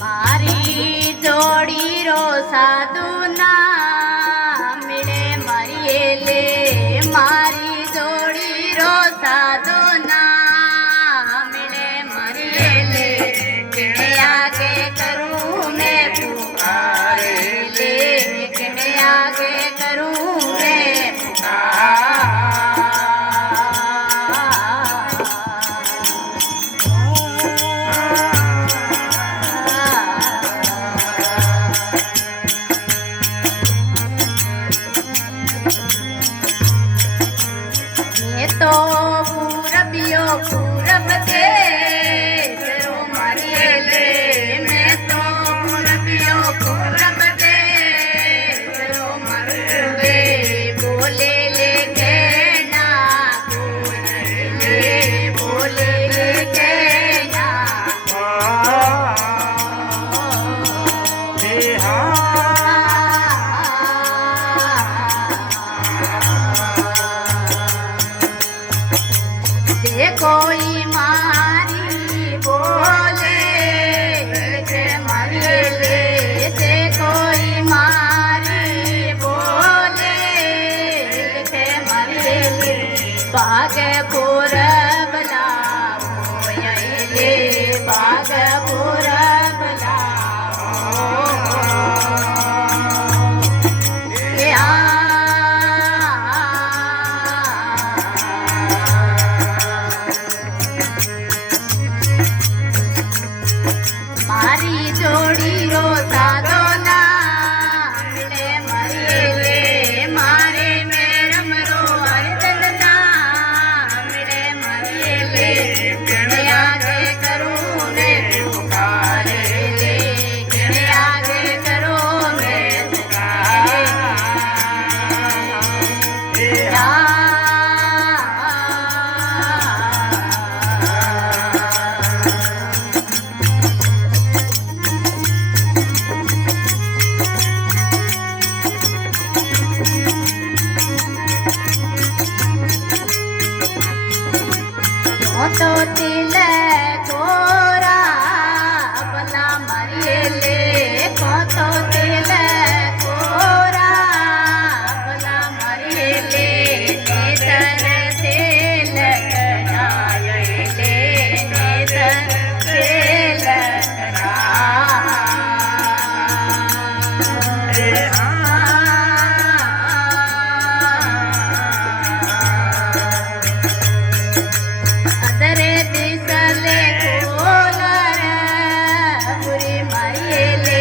મારી જોડી રો સાધુ ના મિલે મારી લે મારી જોડી રો સાધુ ના મિલે મારી લે કેને આગે કરું મેં પુકારે લે કેને આગે કરું મેં પુકાર तो पूरबियो पूरब देश रो मारिए ले मैं तो पूरबियो पूरब देश रो मारिए बोले ले कहना बोले ले कहना कोई मारी बोले जे मारी ले जे कोई मारी बोले जे मारी ले बाग पूरबला ले बाग पूरबला मारी जोड़ी रो साधो ना मिले मरे ले मारे मेरम रो अर्जन ना मिले मरे ले केने आगे करूं मैं पुकारे ले केने आगे करूं मैं पुकारे तो तिल कोरा अपना मरिए ले तो तिल कोरा अपना मरिए ले नेतर तेल कढ़ाए ले नेतर तेल अदरे दिसले कोलर पुरी मारिए ले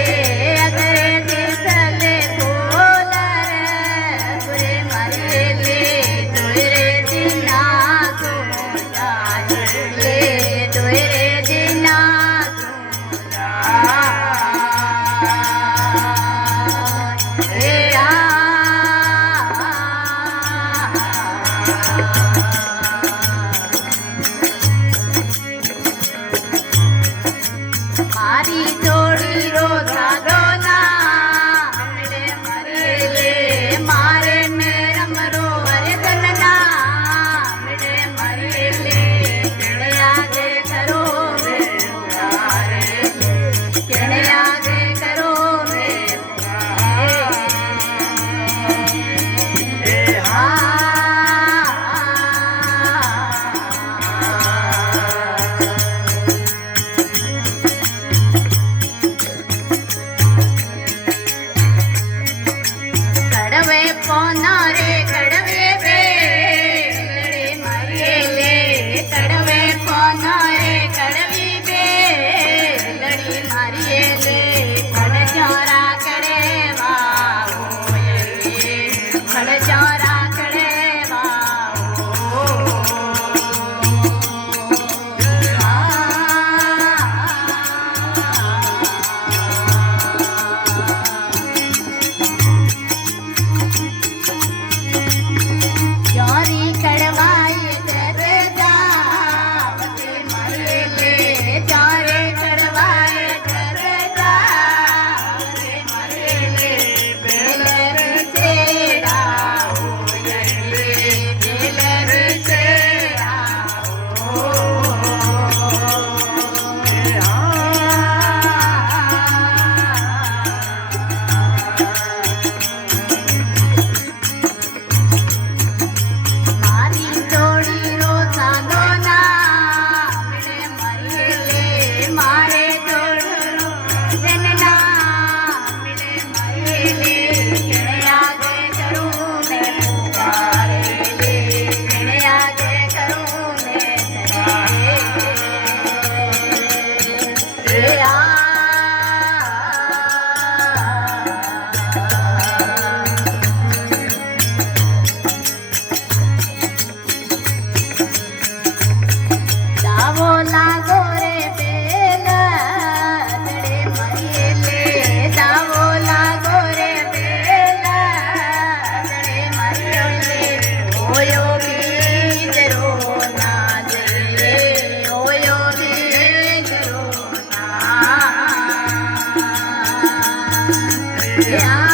अदरे दिसले कोलर पुरी मारिए ले दोरे दिना तू जाए ले दोरे दिना तू जाए मारी जोड़ी रो साधो ना मिले मरे ले मारे मेरम रो अर्जन ना मिले मरे ले केने आगे करो मैं पुकारे केने आगे करो मैं पुकारे આ